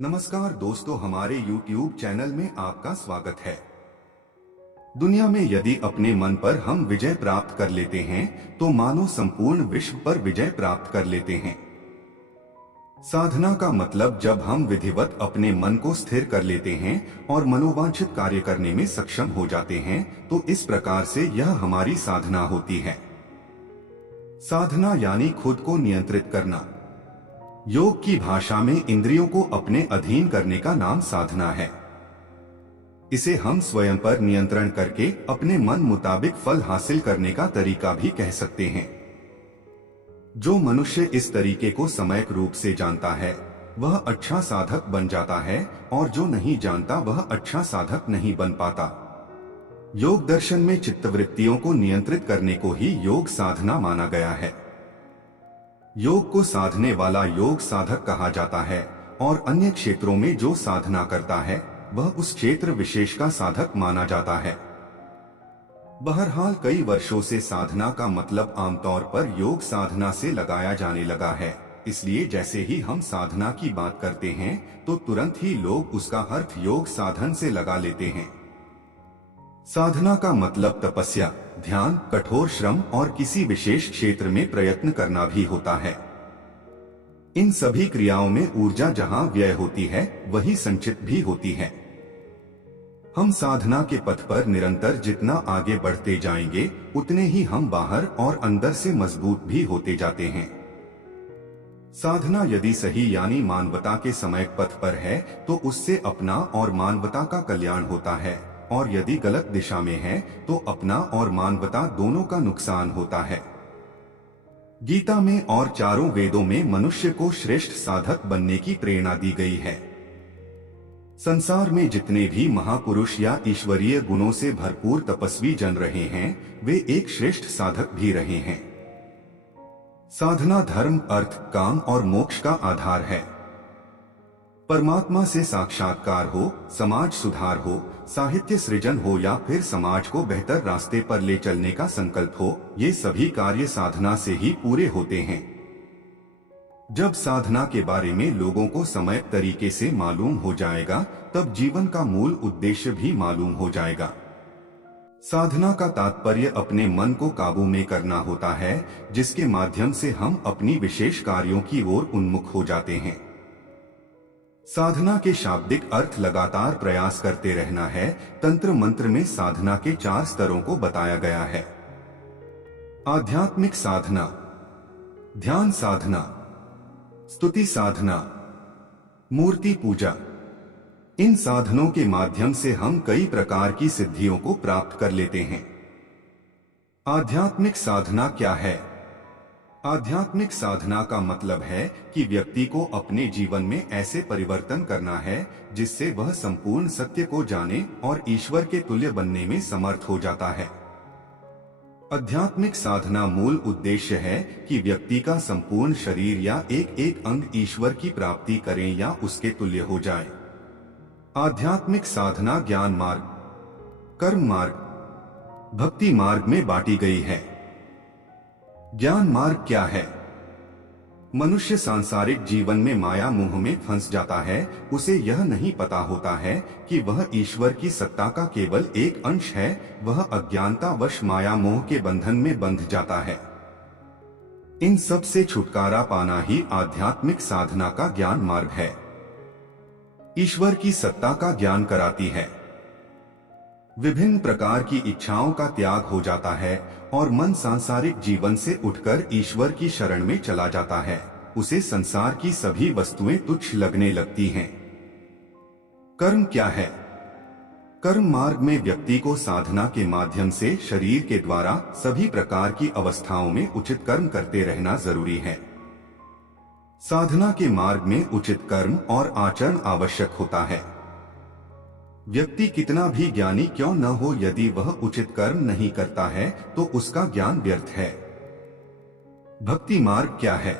नमस्कार दोस्तों, हमारे YouTube चैनल में आपका स्वागत है। दुनिया में यदि अपने मन पर हम विजय प्राप्त कर लेते हैं तो मानो संपूर्ण विश्व पर विजय प्राप्त कर लेते हैं। साधना का मतलब जब हम विधिवत अपने मन को स्थिर कर लेते हैं और मनोवांछित कार्य करने में सक्षम हो जाते हैं, तो इस प्रकार से यह हमारी साधना होती है। साधना यानी खुद को नियंत्रित करना। योग की भाषा में इंद्रियों को अपने अधीन करने का नाम साधना है। इसे हम स्वयं पर नियंत्रण करके अपने मन मुताबिक फल हासिल करने का तरीका भी कह सकते हैं। जो मनुष्य इस तरीके को सम्यक रूप से जानता है वह अच्छा साधक बन जाता है, और जो नहीं जानता वह अच्छा साधक नहीं बन पाता। योग दर्शन में चित्तवृत्तियों को नियंत्रित करने को ही योग साधना माना गया है। योग को साधने वाला योग साधक कहा जाता है, और अन्य क्षेत्रों में जो साधना करता है वह उस क्षेत्र विशेष का साधक माना जाता है। बहरहाल कई वर्षों से साधना का मतलब आमतौर पर योग साधना से लगाया जाने लगा है, इसलिए जैसे ही हम साधना की बात करते हैं तो तुरंत ही लोग उसका अर्थ योग साधन से लगा लेते हैं। साधना का मतलब तपस्या, ध्यान, कठोर श्रम और किसी विशेष क्षेत्र में प्रयत्न करना भी होता है। इन सभी क्रियाओं में ऊर्जा जहां व्यय होती है वही संचित भी होती है। हम साधना के पथ पर निरंतर जितना आगे बढ़ते जाएंगे उतने ही हम बाहर और अंदर से मजबूत भी होते जाते हैं। साधना यदि सही यानी मानवता के सम्यक पथ पर है तो उससे अपना और मानवता का कल्याण होता है, और यदि गलत दिशा में है तो अपना और मानवता दोनों का नुकसान होता है। गीता में और चारों वेदों में मनुष्य को श्रेष्ठ साधक बनने की प्रेरणा दी गई है। संसार में जितने भी महापुरुष या ईश्वरीय गुणों से भरपूर तपस्वी जन रहे हैं वे एक श्रेष्ठ साधक भी रहे हैं। साधना धर्म, अर्थ, काम और मोक्ष का आधार है। परमात्मा से साक्षात्कार हो, समाज सुधार हो, साहित्य सृजन हो या फिर समाज को बेहतर रास्ते पर ले चलने का संकल्प हो, ये सभी कार्य साधना से ही पूरे होते हैं। जब साधना के बारे में लोगों को सम्यक तरीके से मालूम हो जाएगा तब जीवन का मूल उद्देश्य भी मालूम हो जाएगा। साधना का तात्पर्य अपने मन को काबू में करना होता है, जिसके माध्यम से हम अपनी विशेष कार्यों की ओर उन्मुख हो जाते हैं। साधना के शाब्दिक अर्थ लगातार प्रयास करते रहना है। तंत्र मंत्र में साधना के 4 स्तरों को बताया गया है। आध्यात्मिक साधना, ध्यान साधना, स्तुति साधना, मूर्ति पूजा। इन साधनों के माध्यम से हम कई प्रकार की सिद्धियों को प्राप्त कर लेते हैं। आध्यात्मिक साधना क्या है? आध्यात्मिक साधना का मतलब है कि व्यक्ति को अपने जीवन में ऐसे परिवर्तन करना है जिससे वह संपूर्ण सत्य को जाने और ईश्वर के तुल्य बनने में समर्थ हो जाता है। आध्यात्मिक साधना मूल उद्देश्य है कि व्यक्ति का संपूर्ण शरीर या एक एक अंग ईश्वर की प्राप्ति करें या उसके तुल्य हो जाए। आध्यात्मिक साधना ज्ञान मार्ग, कर्म मार्ग, भक्ति मार्ग में बांटी गई है। ज्ञान मार्ग क्या है? मनुष्य सांसारिक जीवन में माया मोह में फंस जाता है। उसे यह नहीं पता होता है कि वह ईश्वर की सत्ता का केवल एक अंश है। वह अज्ञानतावश माया मोह के बंधन में बंध जाता है। इन सब से छुटकारा पाना ही आध्यात्मिक साधना का ज्ञान मार्ग है। ईश्वर की सत्ता का ज्ञान कराती है। विभिन्न प्रकार की इच्छाओं का त्याग हो जाता है और मन सांसारिक जीवन से उठकर ईश्वर की शरण में चला जाता है। उसे संसार की सभी वस्तुएं तुच्छ लगने लगती हैं। कर्म क्या है? कर्म मार्ग में व्यक्ति को साधना के माध्यम से शरीर के द्वारा सभी प्रकार की अवस्थाओं में उचित कर्म करते रहना जरूरी है। साधना के मार्ग में उचित कर्म और आचरण आवश्यक होता है। व्यक्ति कितना भी ज्ञानी क्यों न हो, यदि वह उचित कर्म नहीं करता है तो उसका ज्ञान व्यर्थ है। भक्ति मार्ग क्या है?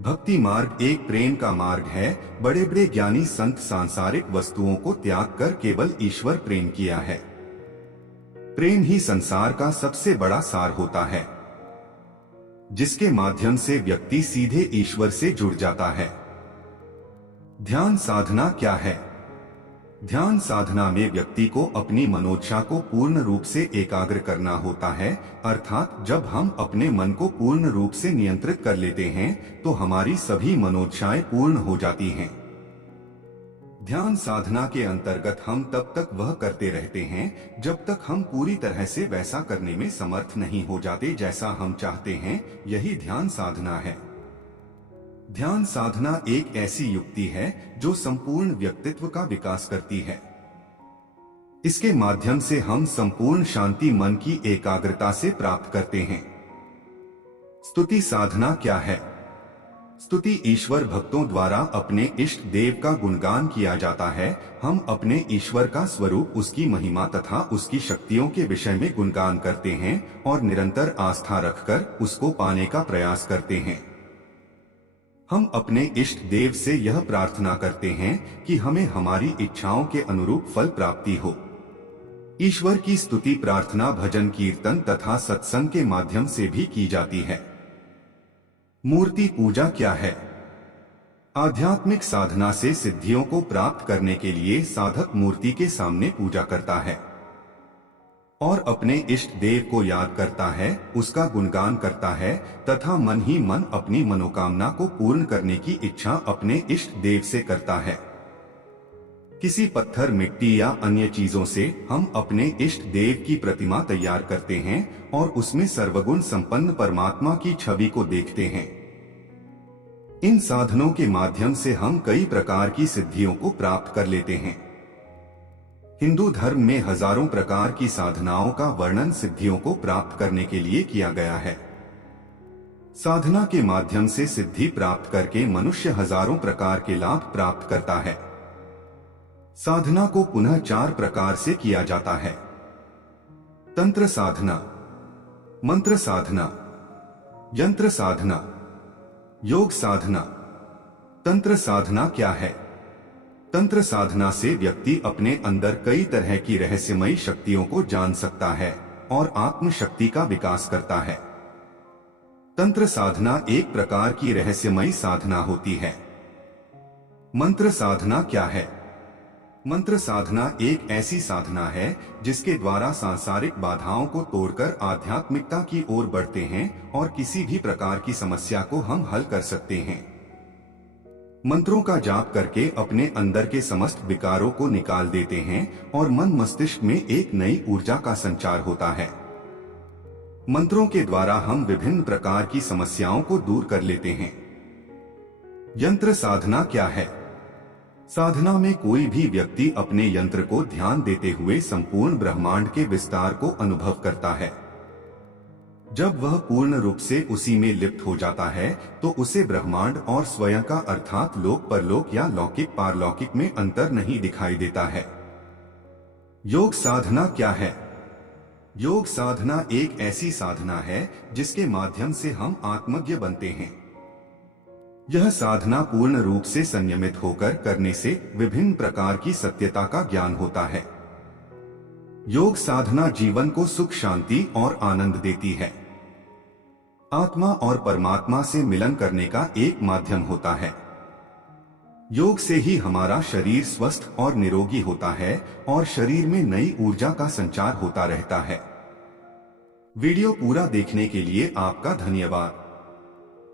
भक्ति मार्ग एक प्रेम का मार्ग है। बड़े बड़े ज्ञानी संत सांसारिक वस्तुओं को त्याग कर केवल ईश्वर प्रेम किया है। प्रेम ही संसार का सबसे बड़ा सार होता है, जिसके माध्यम से व्यक्ति सीधे ईश्वर से जुड़ जाता है। ध्यान साधना क्या है? ध्यान साधना में व्यक्ति को अपनी मनोदशा को पूर्ण रूप से एकाग्र करना होता है, अर्थात जब हम अपने मन को पूर्ण रूप से नियंत्रित कर लेते हैं तो हमारी सभी मनोदशाएं पूर्ण हो जाती हैं। ध्यान साधना के अंतर्गत हम तब तक वह करते रहते हैं जब तक हम पूरी तरह से वैसा करने में समर्थ नहीं हो जाते जैसा हम चाहते हैं। यही ध्यान साधना है। ध्यान साधना एक ऐसी युक्ति है जो संपूर्ण व्यक्तित्व का विकास करती है। इसके माध्यम से हम संपूर्ण शांति मन की एकाग्रता से प्राप्त करते हैं। स्तुति साधना क्या है? स्तुति ईश्वर भक्तों द्वारा अपने इष्ट देव का गुणगान किया जाता है। हम अपने ईश्वर का स्वरूप, उसकी महिमा तथा उसकी शक्तियों के विषय में गुणगान करते हैं और निरंतर आस्था रखकर उसको पाने का प्रयास करते हैं। हम अपने इष्ट देव से यह प्रार्थना करते हैं कि हमें हमारी इच्छाओं के अनुरूप फल प्राप्ति हो। ईश्वर की स्तुति प्रार्थना, भजन, कीर्तन तथा सत्संग के माध्यम से भी की जाती है। मूर्ति पूजा क्या है? आध्यात्मिक साधना से सिद्धियों को प्राप्त करने के लिए साधक मूर्ति के सामने पूजा करता है और अपने इष्ट देव को याद करता है, उसका गुणगान करता है तथा मन ही मन अपनी मनोकामना को पूर्ण करने की इच्छा अपने इष्ट देव से करता है। किसी पत्थर, मिट्टी या अन्य चीजों से हम अपने इष्ट देव की प्रतिमा तैयार करते हैं और उसमें सर्वगुण संपन्न परमात्मा की छवि को देखते हैं। इन साधनों के माध्यम से हम कई प्रकार की सिद्धियों को प्राप्त कर लेते हैं। हिंदू धर्म में हजारों प्रकार की साधनाओं का वर्णन सिद्धियों को प्राप्त करने के लिए किया गया है। साधना के माध्यम से सिद्धि प्राप्त करके मनुष्य हजारों प्रकार के लाभ प्राप्त करता है। साधना को पुनः 4 प्रकार से किया जाता है: तंत्र साधना, मंत्र साधना, यंत्र साधना, योग साधना। तंत्र साधना क्या है? तंत्र साधना से व्यक्ति अपने अंदर कई तरह की रहस्यमयी शक्तियों को जान सकता है और आत्म शक्ति का विकास करता है। तंत्र साधना एक प्रकार की रहस्यमयी साधना होती है। मंत्र साधना क्या है? मंत्र साधना एक ऐसी साधना है जिसके द्वारा सांसारिक बाधाओं को तोड़कर आध्यात्मिकता की ओर बढ़ते हैं और किसी भी प्रकार की समस्या को हम हल कर सकते हैं। मंत्रों का जाप करके अपने अंदर के समस्त विकारों को निकाल देते हैं और मन मस्तिष्क में एक नई ऊर्जा का संचार होता है। मंत्रों के द्वारा हम विभिन्न प्रकार की समस्याओं को दूर कर लेते हैं। यंत्र साधना क्या है? साधना में कोई भी व्यक्ति अपने यंत्र को ध्यान देते हुए संपूर्ण ब्रह्मांड के विस्तार को अनुभव करता है। जब वह पूर्ण रूप से उसी में लिप्त हो जाता है तो उसे ब्रह्मांड और स्वयं का अर्थात लोक परलोक या लौकिक पारलौकिक में अंतर नहीं दिखाई देता है। योग साधना क्या है? योग साधना एक ऐसी साधना है जिसके माध्यम से हम आत्मज्ञ बनते हैं। यह साधना पूर्ण रूप से संयमित होकर करने से विभिन्न प्रकार की सत्यता का ज्ञान होता है। योग साधना जीवन को सुख, शांति और आनंद देती है। आत्मा और परमात्मा से मिलन करने का एक माध्यम होता है। योग से ही हमारा शरीर स्वस्थ और निरोगी होता है और शरीर में नई ऊर्जा का संचार होता रहता है। वीडियो पूरा देखने के लिए आपका धन्यवाद।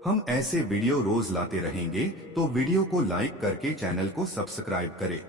हम ऐसे वीडियो रोज लाते रहेंगे, तो वीडियो को लाइक करके चैनल को सब्सक्राइब करें।